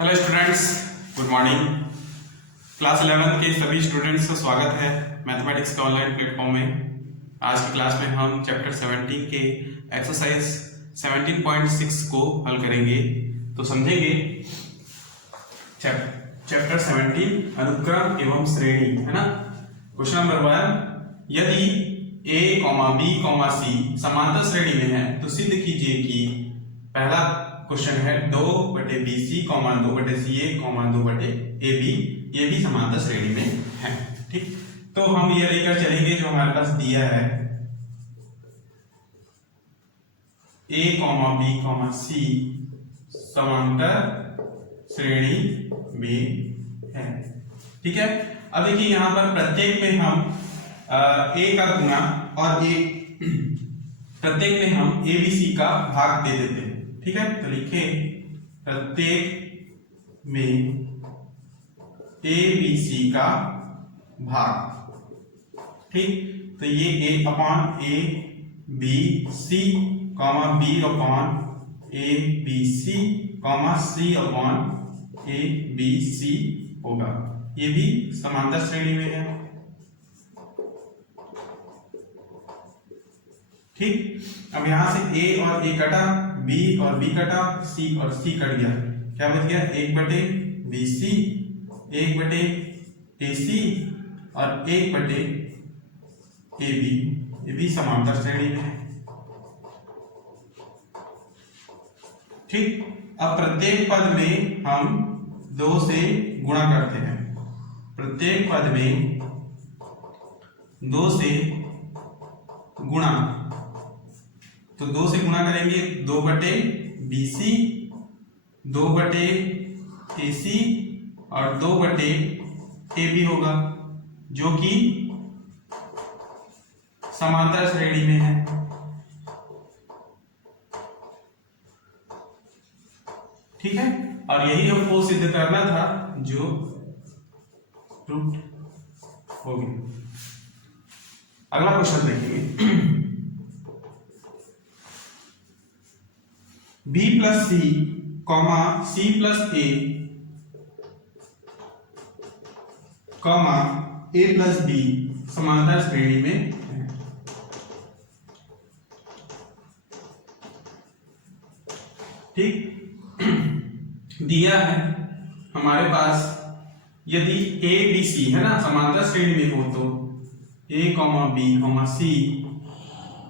Hello students, good morning. Class 11 के सभी students का स्वागत है मैथमेटिक्स के ऑनलाइन प्लेटफॉर्म में। आज की क्लास में हम चैप्टर 17 के एक्सरसाइज 17.6 को हल करेंगे। तो समझेंगे चैप्टर 17 अनुक्रम एवं श्रेणी, है ना। क्वेश्चन नंबर 1, यदि a, b, c समांतर श्रेणी में है तो सिद्ध कीजिए कि पहला क्वेश्चन है 2/BC, 2/CA, 2/AB ये भी समांतर श्रेणी में है। ठीक, तो हम ये लेकर चलेंगे जो हमारे पास दिया है A, B, C समांतर श्रेणी में है। ठीक है, अब देखिए यहां पर प्रत्येक में हम A का गुना और प्रत्येक में हम ABC का भाग दे देते हैं। ठीक है, तो लिखे प्रत्येक में ABC का भाग। ठीक, तो ये A/A B C, B/ABC, C/ABC होगा। ये भी समांतर श्रेणी में है। ठीक, अब यहां से A और A कटा, B और B कटा, C और C कट गया, क्या बच गया 1/BC, 1/AC और 1/AB। ये भी समांतर श्रेणी में है। ठीक, अब प्रत्येक पद में हम 2 से गुणा करते हैं। प्रत्येक पद में 2 से गुणा, तो 2 से गुणा करेंगे 2/BC, 2/AC और 2/AB होगा, जो कि समांतर श्रेणी में है। ठीक है, और यही हमको सिद्ध करना था जो प्रूफ हो गया। अगला क्वेश्चन देखेंगे B + C, C + A, A + B समांतर श्रेणी में है। ठीक, दिया है हमारे पास यदि A B C है ना समांतर श्रेणी में हो तो A, B, C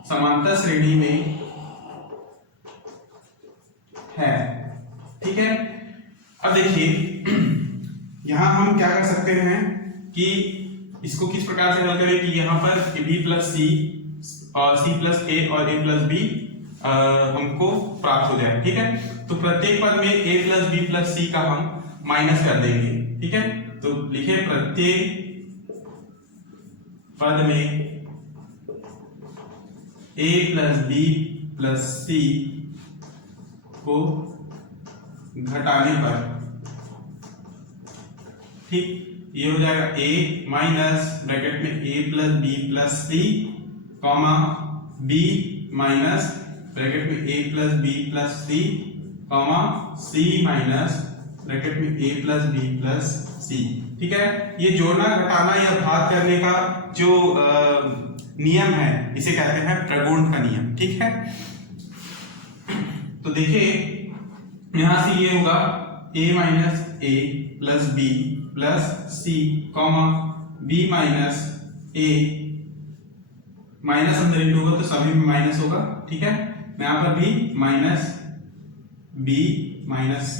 समांतर श्रेणी में है। ठीक है, अब देखिए यहां हम क्या कर सकते हैं कि इसको किस प्रकार से हल करें कि यहां पर B + C और C + A और A + B हमको प्राप्त हो जाए। ठीक है, तो प्रत्येक पद में A + B + C का हम माइनस कर देंगे। ठीक है, तो लिखे प्रत्येक पद में A + B + C को घटाने पर, ठीक, ये हो जाएगा A माइनस ब्रैकेट में A + B + C, B minus bracket में A + B + C, C minus bracket में A + B + C। ठीक है, ये जोड़ना, घटाना या भाग करने का जो नियम है इसे कहते हैं प्रगुण का नियम। ठीक है, तो देखिए यहां से ये होगा A - A + B + C, B - A, minus अंदर इंटू होगा तो सभी में माइनस होगा। ठीक है, यहां पर भी -B - C,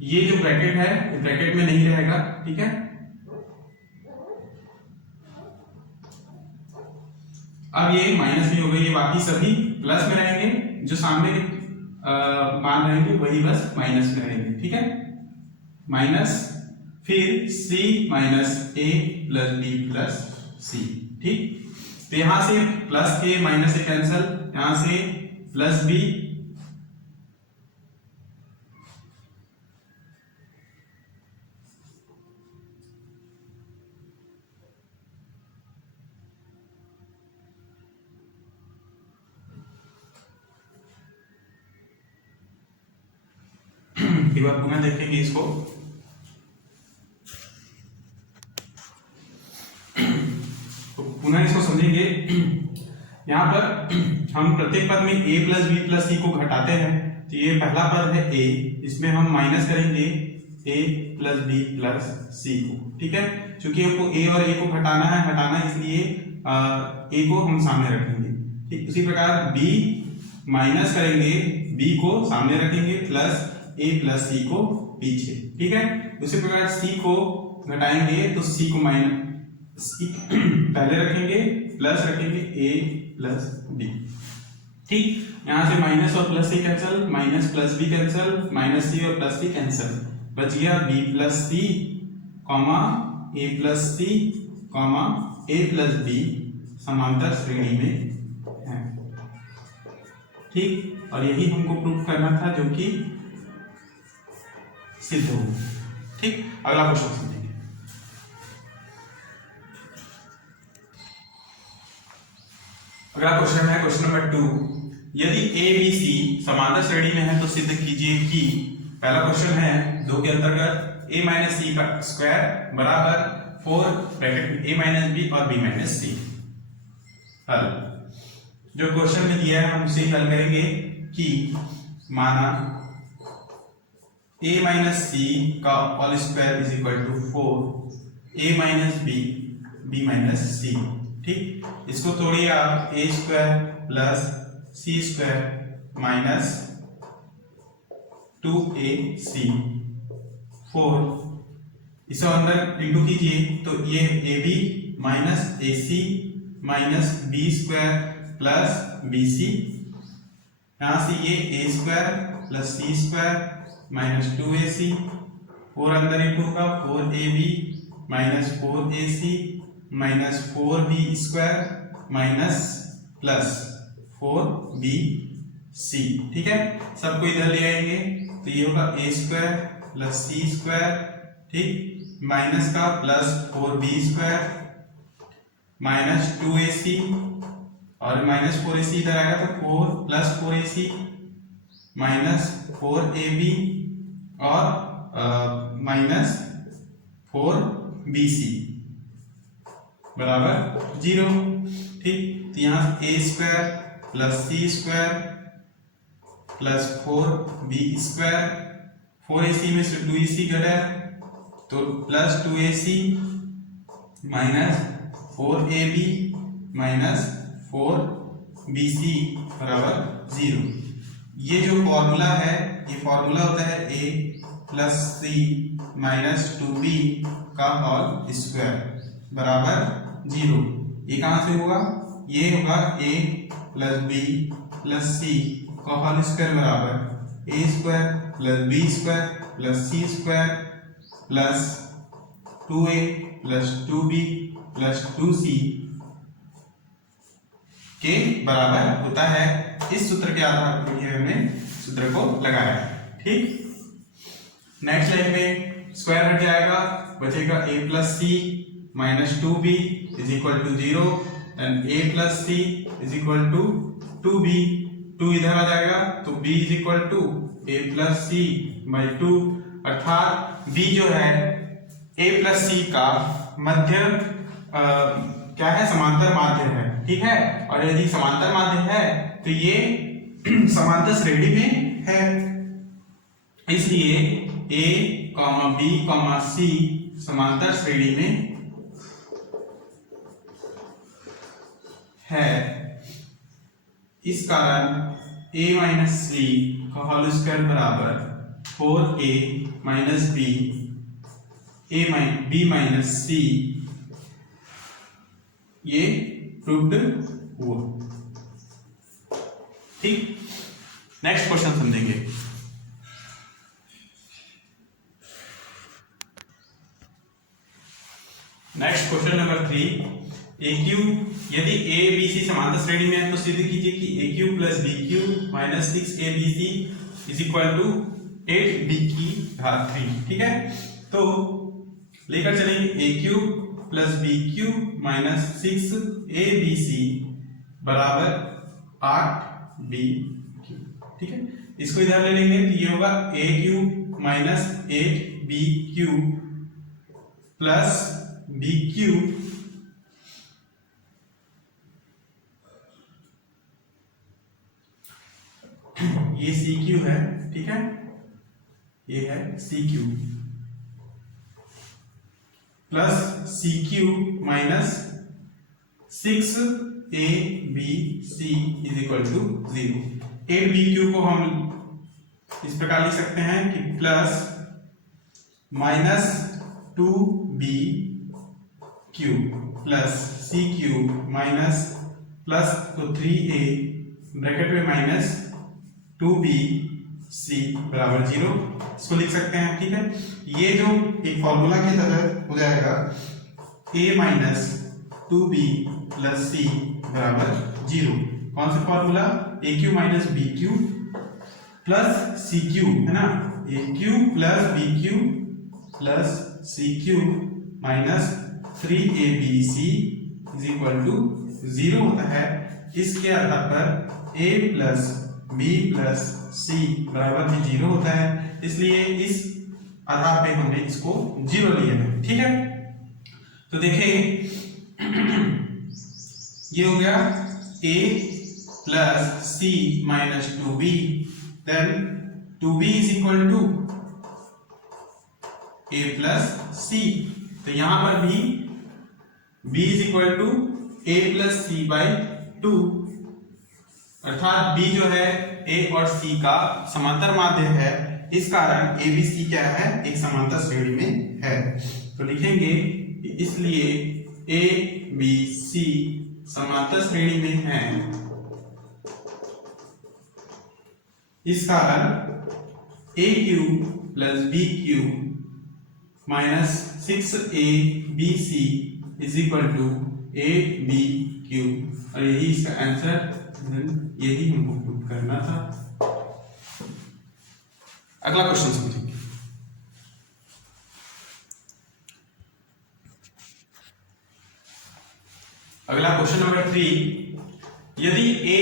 ये जो ब्रैकेट है ब्रैकेट में नहीं रहेगा। ठीक है, अब ये माइनस भी हो गई, ये बाकी सभी प्लस में रहेंगे, जो सामने मान रहेंगे वही बस माइनस में रहेंगे। ठीक है, माइनस फिर C - A + B + C। ठीक, तो यहां से +A - A कैंसल, यहां से +B एक बार पुनः देखेंगे इसको। तो पुनः इसको समझेंगे। यहाँ पर हम प्रत्येक पद में a प्लस बी प्लस सी को घटाते हैं, तो ये पहला पद है a, इसमें हम माइनस करेंगे a प्लस बी प्लस सी को, ठीक है। चूंकि हमको a और a को हटाना इसलिए a को हम सामने रखेंगे, ठीक। उसी प्रकार b माइनस करेंगे, b को सामने रखेंगे, प्लस a प्लस c को पीछे, ठीक है। उसी प्रकार c को घटाएंगे तो c को माइनस पहले रखेंगे, प्लस रखेंगे a प्लस b, ठीक। यहां से माइनस और plus C cancel, minus plus B cancel, minus C और प्लस सी कैंसिल, बच गया b plus C comma a plus C comma a plus B समांतर श्रेणी में है, ठीक। और यही हमको प्रूफ करना था, जो कि सिद्ध हो, ठीक। अगला क्वेश्चन समझेंगे। अगला क्वेश्चन है क्वेश्चन नंबर 2। यदि a b c समांतर श्रेणी में है तो सिद्ध कीजिए कि, पहला क्वेश्चन है 2 के अंतर्गत a माइनस सी का स्क्वायर बराबर 4 ब्रैकेट में a माइनस बी और b माइनस सी। हल, जो क्वेश्चन में दिया है हम उसे हल करेंगे कि माना a माइनस सी का whole square is equal to 4 a minus B b minus C, ठीक। इसको तोड़िए आप, a square plus C square minus 2ac 4, इसे अंदर इंटू कीजिए तो ये ab minus ac minus b square plus bc, यहां से ये a square plus c square minus 2ac, 4 अंदर इंटू होगा 4ab minus 4ac minus 4b square minus plus 4bc, ठीक है। सबको इधर ले आएंगे तो ये होगा a square plus c square, ठीक, माइनस का plus 4b square minus 2ac और माइनस 4ac इधर आएगा तो 4 प्लस 4ac माइनस 4ab और माइनस 4bc बराबर 0, ठीक। तो यहाँ a square plus C square plus 4b square, 4ac में से 2ac घटा तो plus 2ac minus 4ab minus 4bc बराबर 0। ये जो फॉर्मूला है, ये फॉर्मूला होता है a plus C minus 2b का होल स्क्वायर बराबर 0। ये कहां से होगा, ये होगा a plus B plus C का होल स्क्वायर बराबर a square plus B square plus C square plus 2a plus 2b plus 2c के बराबर होता है। इस सूत्र के आधार पर ये हमने सूत्र को लगाया, ठीक। नेक्स्ट लाइन में स्क्वायर हट जाएगा, बचेगा a plus C minus 2b is equal to 0 and a plus C is equal to 2b, 2 इधर आ जाएगा तो b is equal to a plus C by 2, अर्थात b जो है a प्लस सी का मध्य क्या है, समांतर माध्य है, ठीक है। और यदि समांतर माध्य है तो ये समांतर श्रेणी में है, इसलिए a, b, c समांतर श्रेणी में है। इस कारण a माइनस सी का होल स्क्वायर बराबर 4a minus b b minus C, ये प्रूव्ड हुआ, ठीक। नेक्स्ट क्वेश्चन समझेंगे। नेक्स्ट क्वेश्चन नंबर 3, AQ यदि a b c समांतर श्रेणी में है तो सिद्ध कीजिए कि AQ plus BQ minus 6abc is equal to 8b की घात 3, ठीक है। तो लेकर चलेंगे AQ plus BQ minus 6abc बराबर 8b, ठीक है। इसको इधर ले लेंगे तो ये होगा AQ minus 8BQ plus BQ ये CQ है, ठीक है, ये है CQ plus CQ minus 6ABC is equal to 0। 8BQ को हम इस प्रकार लिख सकते हैं कि plus minus 2BQ plus CQ minus plus तो 3A ब्रैकेट में माइनस 2BC बराबर 0 इसको लिख सकते हैं, ठीक है। ये जो एक फॉर्मूला की तरह हो जाएगा A minus 2B plus C बराबर 0। कौन सा formula? AQ minus BQ plus CQ है ना, AQ plus BQ plus CQ minus 3ABC is equal to 0 होता है। इसके आधार पर A plus B plus C बराबर भी 0 होता है, इसलिए इस आधार पे हमने इसको 0 लिया है, ठीक है। तो देखिए ये हो गया A plus C minus 2B, then 2B is equal to A plus C। तो यहां पर भी B is equal to A plus C by 2, अर्थात B जो है A और C का समांतर माध्य है, इस कारण ABC क्या है, एक समांतर श्रेणी में है। तो लिखेंगे इसलिए ABC समांतर श्रेणी में है, इस कारण AQ plus BQ minus 6ABC is equal to ABQ, और यही इसका आंसर, यही हमको प्रूव करना था। अगला क्वेश्चन समझेंगे। अगला क्वेश्चन नंबर 3, यदि A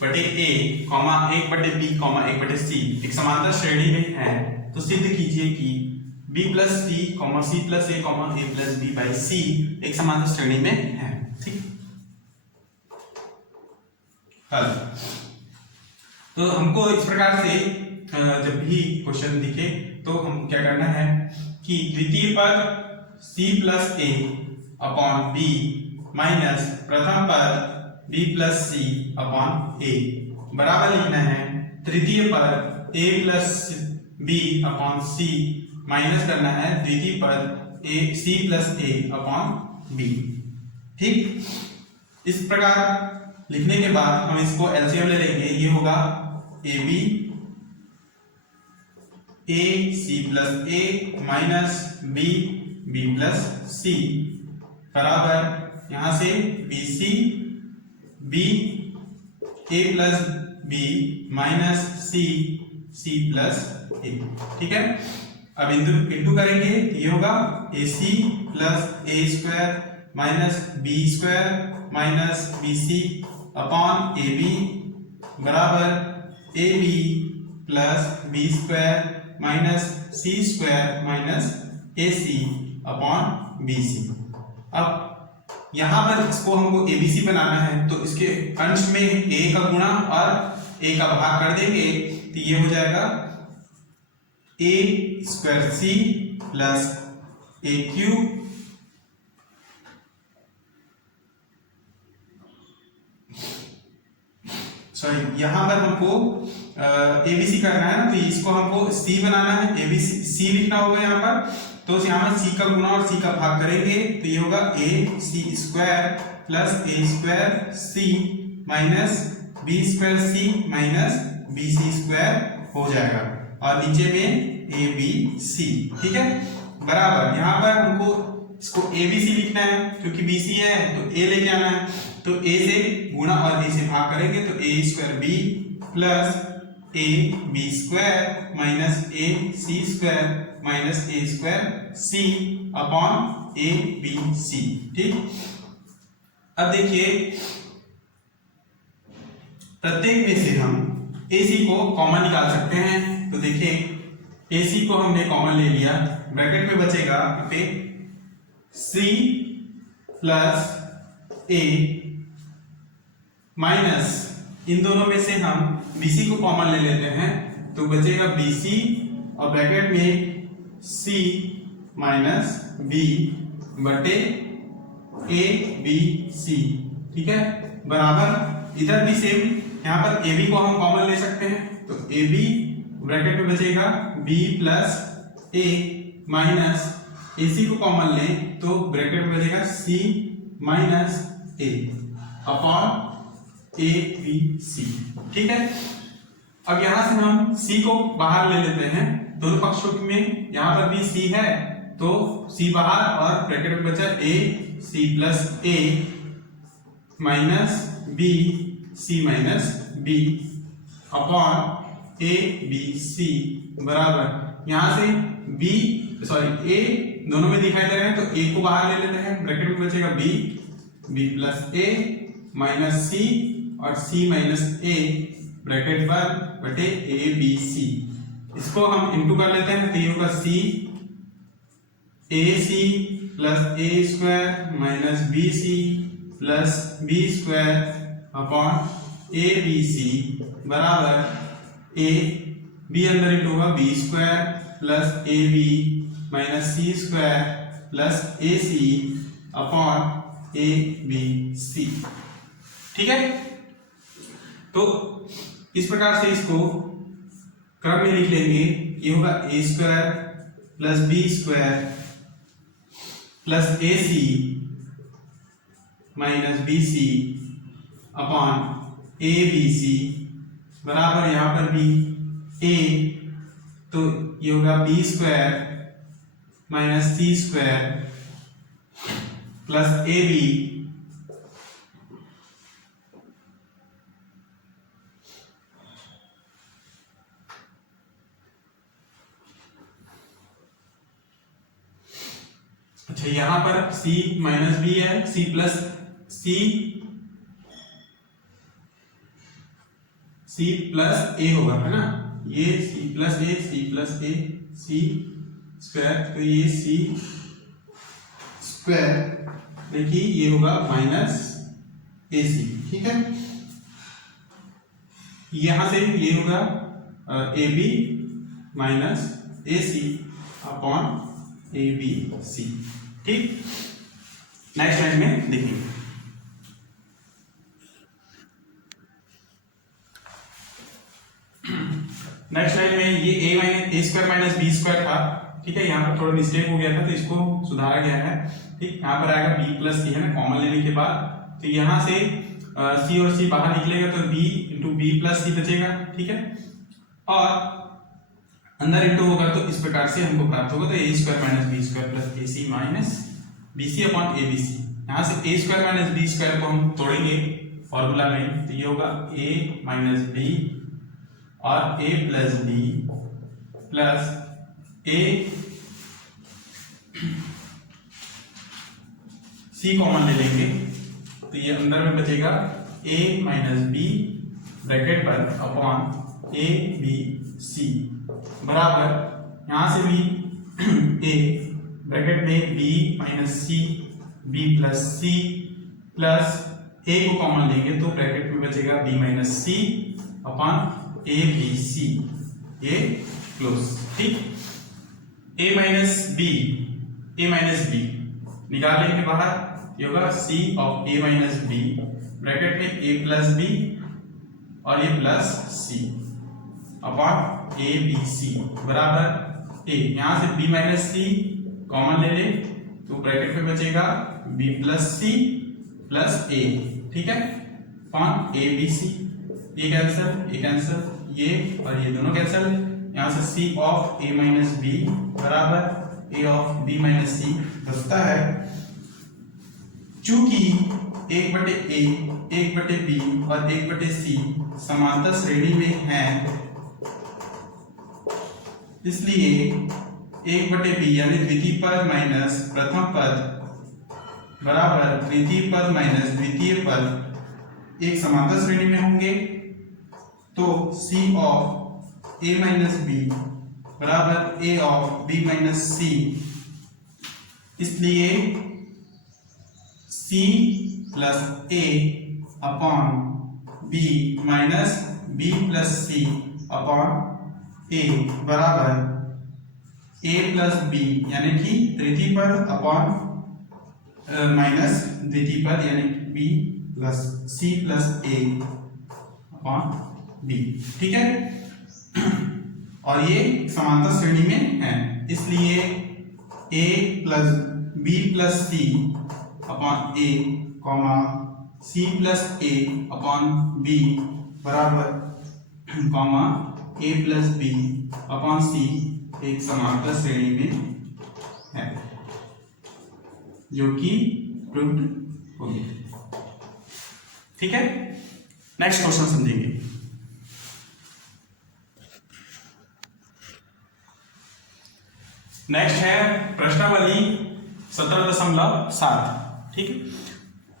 बटे A कॉमा 1 बटे B कॉमा 1 बटे C एक समांतर श्रेणी में है, तो सिद्ध कीजिए कि B plus C comma C plus A comma A plus B by C एक समांतर श्रेणी में है, ठीक। हल तो हमको इस प्रकार से जब भी क्वेश्चन दिखे तो हम क्या करना है कि द्वितीय पद C plus A upon B minus प्रथम पद B plus C upon A बराबर लिखना है तृतीय पद A plus B upon C minus करना है द्वितीय पद C plus A upon B, ठीक। इस प्रकार लिखने के बाद हम इसको एलसीएम ले लेंगे, ये होगा AB AC plus A minus B plus C बराबर यहां से BC B A plus B minus C plus A, ठीक है। अब इंटू करेंगे, ये होगा AC plus A square minus B square minus BC upon AB बराबर AB plus B square minus C square minus AC upon BC। अब यहां पर इसको हमको ABC बनाना है, तो इसके अंश में A का गुणा और A का भाग कर देंगे, तो ये हो जाएगा A square C plus AQ sorry, यहां पर हमको ABC करना है ना, तो इसको हमको C बनाना है, ABC C लिखना होगा यहाँ पर। तो यहाँ पर C का गुणा और C का भाग करेंगे, तो ये होगा AC square plus A square C minus B square C minus BC square हो जाएगा, और नीचे में ABC, ठीक है। बराबर यहाँ पर हमको इसको ABC लिखना है, क्योंकि BC है तो A लेके आना है, तो A से गुणा और A से भाग करेंगे, तो A square B plus AB square minus AC square minus A square C upon ABC, ठीक। अब देखिए प्रत्येक में से हम AC को कॉमन निकाल सकते हैं, तो देखिए AC को हमने कॉमन ले लिया, ब्रैकेट में बचेगा पे C प्लस A माइनस इन दोनों में से हम BC को कॉमन ले लेते हैं तो बचेगा BC और ब्रैकेट में C माइनस B बटे ABC, ठीक है, बराबर इधर भी सेम, यहाँ पर AB को हम कॉमन ले सकते हैं तो AB ब्रैकेट में बचेगा B plus A minus AC को कॉमन ले तो ब्रैकेट में बचेगा C minus A upon ABC, ठीक है। अब यहां से हम C को बाहर ले लेते हैं, दोनों पक्षों में यहाँ पर भी C है तो C बाहर और ब्रैकेट में बचा A C plus A minus B C minus B upon ABC बराबर यहाँ से A दोनों में दिखाई दे रहे हैं तो A को बाहर ले लेते हैं, ब्रैकेट में बचेगा B plus A minus C और C माइनस A ब्रैकेट पर बटे ABC, इसको हम इनटू कर लेते हैं तो ये होगा C AC plus A square minus BC plus B square upon ABC बराबर A B अंदर इंटू होगा B square plus AB minus C square plus AC upon ABC, ठीक है। तो इस प्रकार से इसको क्रम में लिख लेंगे, ये होगा A square plus B square plus AC minus BC upon ABC बराबर यहाँ पर भी A तो ये होगा B square minus C square plus AB अच्छा यहां पर C माइनस B है, C प्लस A होगा, है ना, ये C plus A C square तो ये C स्क्वायर देखिए ये होगा माइनस AC, ठीक है। यहां से ये होगा AB minus AC upon ABC, ठीक। नेक्स्ट लाइन में देखेंगे। नेक्स्ट लाइन में ये A square minus B square था, ठीक है, यहाँ पर थोड़ा मिस्टेक हो गया था तो इसको सुधारा गया है, ठीक। यहाँ पर आएगा B प्लस C है ना, कॉमन लेने के बाद तो यहाँ से C और C बाहर निकलेगा तो B into B plus C बचेगा, ठीक है, और अंदर इंटू होगा तो इस प्रकार से हमको प्राप्त होगा तो A square minus B square plus AC minus BC upon ABC। यहाँ से A square minus B square को हम तोड़ेंगे फॉर्मूला में तो ये होगा A माइनस B और A plus B plus A C common ले लेंगे तो ये अंदर में बचेगा A माइनस B ब्रैकेट पर अपॉन ABC बराबर यहाँ से भी A ब्रैकेट में B minus C B plus C plus A को कॉमन लेंगे तो ब्रैकेट में बचेगा B minus C upon ABC, ये क्लोज, ठीक। A माइनस B निकाल लेंगे बाहर, ये होगा C of A minus B bracket में A प्लस B और ये प्लस C अपॉन ABC बराबर A, यहाँ से B माइनस C कॉमन ले ले तो ब्रैकेट में बचेगा B plus C plus A, ठीक है, अपॉन ABC, ये कैंसिल ये और ये दोनों कैंसिल, यहाँ से C of A minus B बराबर A of B minus C बचता है। चूंकि 1/A 1/B और 1/C समांतर श्रेणी में हैं इसलिए 1/B यानी द्वितीय पद माइनस प्रथम पद बराबर तृतीय पद माइनस द्वितीय पद एक समांतर श्रेणी में होंगे तो C of A minus B बराबर A of B minus C, इसलिए C plus A upon B minus B plus C upon A बराबर ए प्लस बी यानी कि तृतीय पद अपॉन माइनस द्वितीय पद यानी B plus C plus A upon B. ठीक है, और ये समांतर श्रेणी में है, इसलिए a plus B plus C upon A comma C plus A upon B बराबर comma A plus B upon C एक समांतर श्रेणी में है, जो कि प्रूव्ड होगी। ठीक है, नेक्स्ट क्वेश्चन समझेंगे। नेक्स्ट है प्रश्नावली 17.7। ठीक है,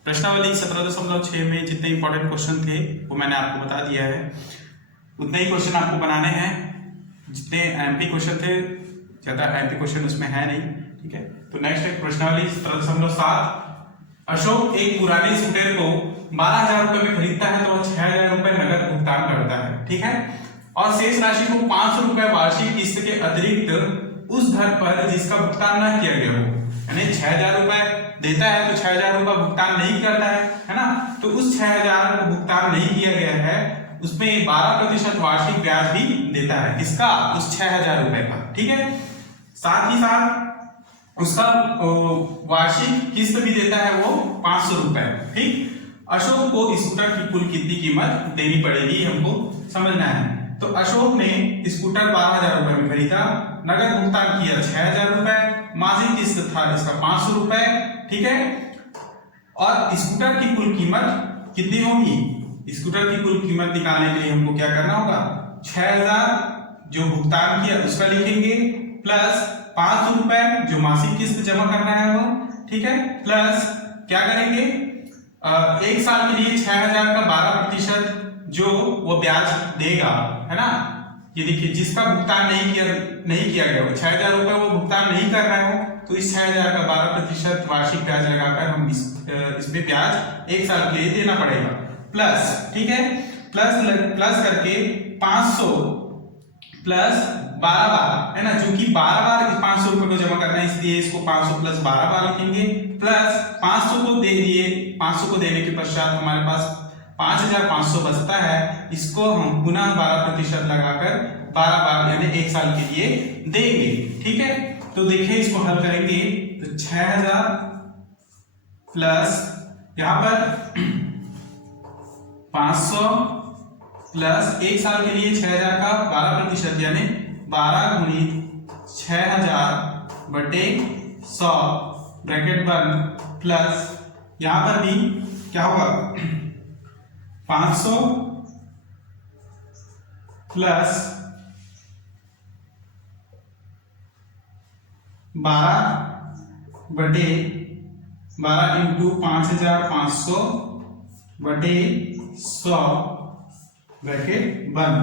प्रश्नावली 17.6 में जितने इंपॉर्टेंट क्वेश्चन थे वो मैंने आपको बता दिया है, उतने ही क्वेश्चन आपको बनाने हैं। जितने एमपी क्वेश्चन थे, ज्यादा एमपी क्वेश्चन उसमें है नहीं। ठीक है, तो नेक्स्ट है प्रश्नावली 17.7। अशोक एक पुराने स्कूटर को 12,000 रुपए में खरीदता है तो वह 6,000 रुपए नगद भुगतान करता है। ठीक है, और शेष राशि को 500 रुपए वार्षिक किस्त के अतिरिक्त उस धन पर जिसका भुगतान न किया गया हो, यानी 6,000 रुपए देता है तो 6,000 रुपए भुगतान नहीं करता है ना, तो उस 6,000 को भुगतान नहीं किया गया है उसमें 12% वार्षिक ब्याज भी देता है। किसका? उस 6,000 रुपए का। ठीक है, साथ ही साथ उसका वार्षिक किस्त भी देता है वो 500 रुपए। ठीक, अशोक को स्कूटर की कुल कितनी कीमत देनी पड़ेगी हमको समझना है। तो अशोक ने स्कूटर 12,000 रुपए में खरीदा, नगद भुगतान किया 6,000 रुपए, मासिक किस्त था इसका 500 रुपए। ठीक है, और स्कूटर की कुल कीमत कितनी होगी? स्कूटर की कुल कीमत निकालने के लिए हमको क्या करना होगा? 6,000 जो भुगतान किया उसका लिखेंगे, प्लस 500 रुपए जो मासिक किस्त जमा करना है वो। ठीक है, प्लस क्या करेंगे, एक साल के लिए 6,000 का 12% जो वो ब्याज देगा, है ना। ये देखिए, जिसका भुगतान नहीं किया गया हो, 6,000 रुपए वो भुगतान नहीं कर रहे हो, तो इस 6,000 का 12% वार्षिक ब्याज लगाकर हम इसमें ब्याज एक साल के लिए देना पड़ेगा। प्लस, ठीक है, प्लस करके 500 प्लस 12 बार, है ना, जो कि 12 बार 500 रुपए को जमा करना है, इसलिए इसको 500 प्लस 12 बार लिखेंगे। प्लस 500 को दे दिए, 500 को देने के पश्चात हमारे पास 5,500 बचता है, इसको हम पुनः 12% लगाकर 12 बार यानी एक साल के लिए देंगे। ठीक है, तो देखिए इसको हल करेंगे तो 6,000 प्लस यहां पर 500 प्लस एक साल के लिए 6,000 का 12% यानी 12 गुणित 6,000 बटे 100 ब्रैकेट बंद, प्लस यहां पर भी क्या होगा, 500 प्लस 12 बटे 12 इंटू 5,500 बटे 100 ब्रैकेट बंद।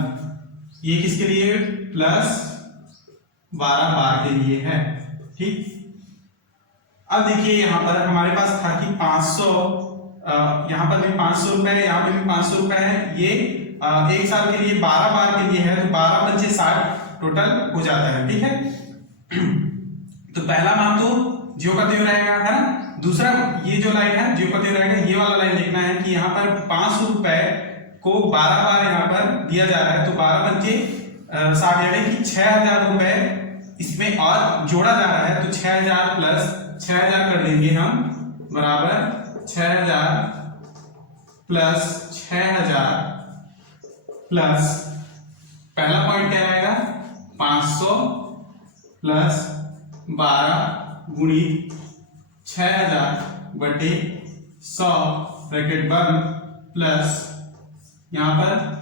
ये किसके लिए? प्लस 12 बार के लिए है। ठीक, अब देखिए यहां पर हमारे पास था कि 500, यहाँ पर भी 500 रुपए है, यहाँ पे भी 500 रुपए है। ये एक साल के लिए 12 बार के लिए है, तो 12 बचे 60 टोटल हो जाता है। ठीक है, तो पहला मान तो ज्यों का त्यों रहेगा, है ना। दूसरा ये जो लाइन है ज्यों का त्यों रहेगा, ये वाला लाइन देखना है कि यहाँ पर 500 रुपए को 12 बार यहाँ पर दिया जा रहा है, तो 12 बचे 60 यानी कि 6,000 रुपए इसमें और जोड़ा जा रहा है, तो 6,000 प्लस 6,000 कर लेंगे हम, बराबर 6,000 प्लस 6,000 प्लस पहला पॉइंट क्या आएगा, 500 प्लस 12 गुणित 6,000 बटे 100 ब्रैकेट बंद, प्लस यहां पर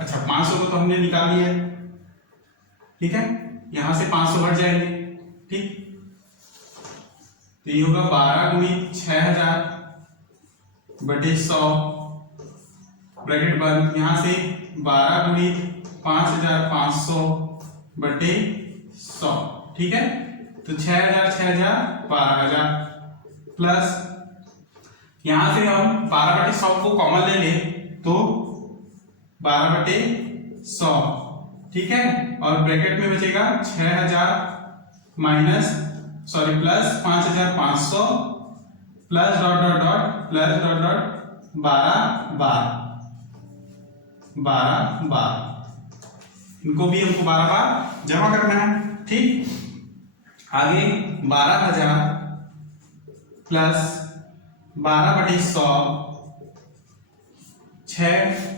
अच्छा 500 को तो हमने निकाल लिया है। ठीक है, यहां से 500 हट जाएंगे। ठीक, तो ये होगा 12 गुणित 6,000 बटे 100 ब्रैकेट बंद, यहाँ से 12 गुणी 5500 बटे 100, ठीक है। तो 6000 6000 12000 प्लस यहां से हम 12 बटे 100 को कॉमन ले ले तो 12 बटे 100, ठीक है। और ब्रैकेट में बचेगा 6000 plus 5500 plus dot dot dot plus dot dot 12 बार, इनको भी हमको 12 बार जमा करना है, ठीक। आगे 12000 प्लस 12 बटे 100 6,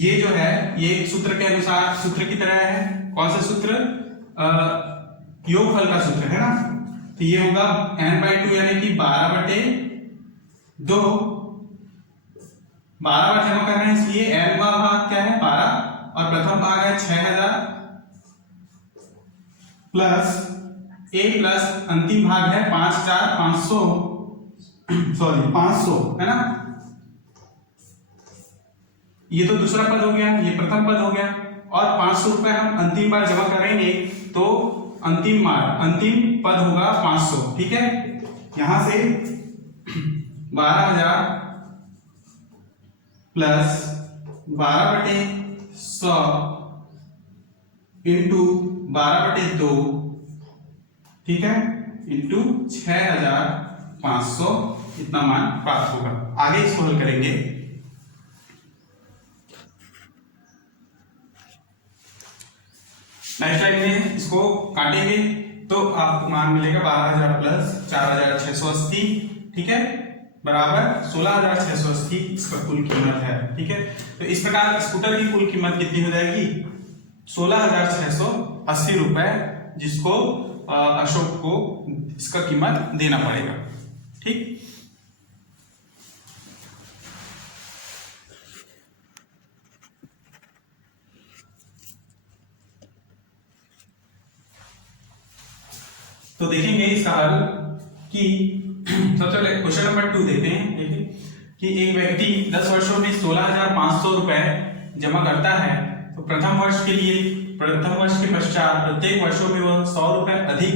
ये जो है ये सूत्र के अनुसार सूत्र की तरह है। कौन सा सूत्र? योगफल का सूत्र है ना। तो ये होगा n/2 यानी कि 12 बटे 2, 12 बार जमा करना है इसलिए n का भाग क्या है 12 और प्रथम भाग है 6000 प्लस a प्लस अंतिम भाग है 500 है ना। ये तो दूसरा पद हो गया, ये प्रथम पद हो गया और 500 रुपए हम अंतिम बार जमा करेंगे तो अंतिम पद होगा 500, ठीक है। यहां से 12000 प्लस 12 बटे 100 इंटू 12 बटे 2, ठीक है, इंटू 6500 इतना मान प्राप्त होगा। आगे इसको हल करेंगे। नेक्स्ट लाइन में इसको काटेंगे तो आपको मान मिलेगा 12000 प्लस 4680, ठीक है, बराबर 16680 इसका कुल कीमत है, ठीक है। तो इस प्रकार स्कूटर की कुल कीमत कितनी हो जाएगी 16680 रुपए, जिसको अशोक को इसका कीमत देना पड़ेगा, ठीक। तो देखेंगे इसका हल कि सबसे पहले क्वेश्चन नंबर 2 देखते हैं। देखिए कि एक व्यक्ति 10 वर्षों में 16500 रुपए जमा करता है, तो प्रथम वर्ष के पश्चात प्रत्येक वर्षों में वह 100 रुपए अधिक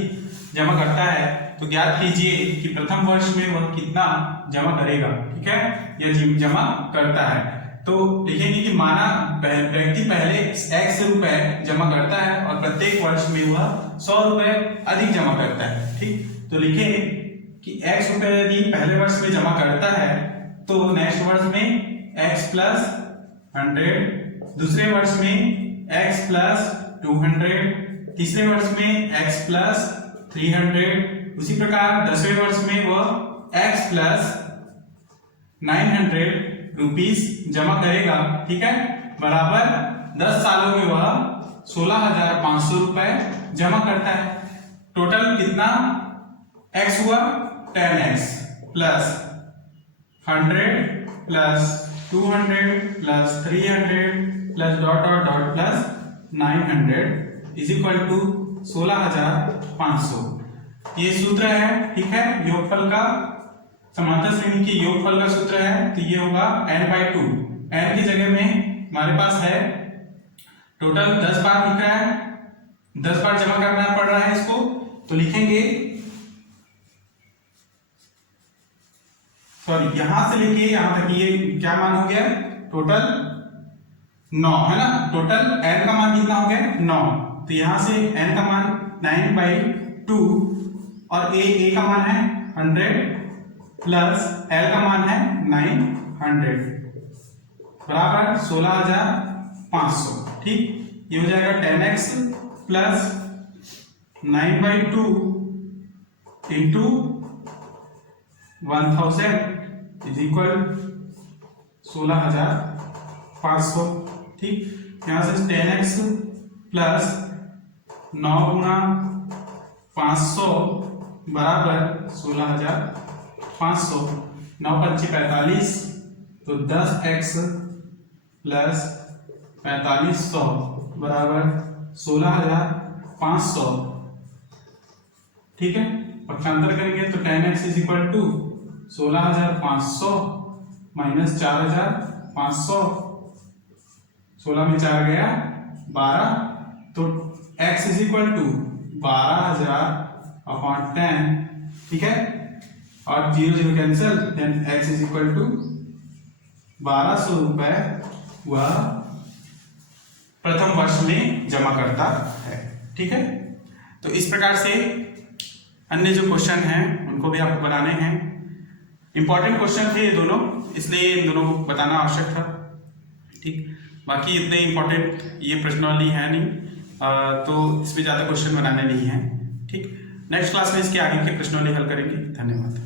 जमा करता है। तो ज्ञात कीजिए कि प्रथम वर्ष में वह कितना जमा करेगा, ठीक है, या जमा करता है। तो लिखेंगे कि माना व्यक्ति पहले x रुपए जमा करता है और प्रत्येक वर्ष में वह 100 रुपए अधिक जमा करता है, ठीक। तो लिखें कि x रुपए यदि पहले वर्ष में जमा करता है तो नेक्स्ट वर्ष में x प्लस 100, दूसरे वर्ष में x प्लस 200, तीसरे वर्ष में x प्लस 300, उसी प्रकार 10वें वर्ष में वह x प्लस 900 रुपीस जमा करेगा, ठीक है, बराबर 10 सालों में वह 16500 रुपए जमा करता है। टोटल कितना x हुआ 10x plus 100 plus 200 plus 300 plus dot dot dot plus 900 is equal to 16500। ये सूत्र है, ठीक है, योगफल का, समांतर श्रेणी के योगफल का सूत्र है। तो ये होगा n/2, n की जगह में हमारे पास है टोटल 10 बार लिख रहा है, 10 बार जमा करना पड़ रहा है इसको, तो लिखेंगे सॉरी यहां से लेके यहां तक ये क्या मान हो गया टोटल 9 है ना। टोटल n का मान कितना हो गया 9, तो यहां से n का मान 9/2 और a का मान है 100 प्लस l का मान है 900 बराबर 16500, ठीक। ये हो जाएगा 10x plus 9/2 into 1000 is equal 16500, ठीक। यहां से 10x प्लस 9 गुना 500 बराबर 16500, 9 × 5 = 45, तो 10x प्लस 4500 बराबर 16500, ठीक है। पक्षांतर करेंगे तो 10x is equal to 16500 minus 4000 500, 16 में 4 गया 12, तो x इज इक्वल टू 12,000/10, ठीक है, और 0 0 cancel, then x is equal to 1200 रुपए वह प्रथम वर्ष में जमा करता है, ठीक है। तो इस प्रकार से अन्य जो क्वेश्चन हैं उनको भी आपको बनाने हैं। इंपॉर्टेंट क्वेश्चन थे ये दोनों, इसलिए इन दोनों को बताना आवश्यक था, ठीक। बाकी इतने इंपॉर्टेंट ये प्रश्नावली है नहीं, तो इसमें ज़्यादा क्वेश्चन बनाने नहीं हैं, ठीक। नेक्स्ट क्लास में इसके आगे की प्रश्नावली हल करेंगे। धन्यवाद।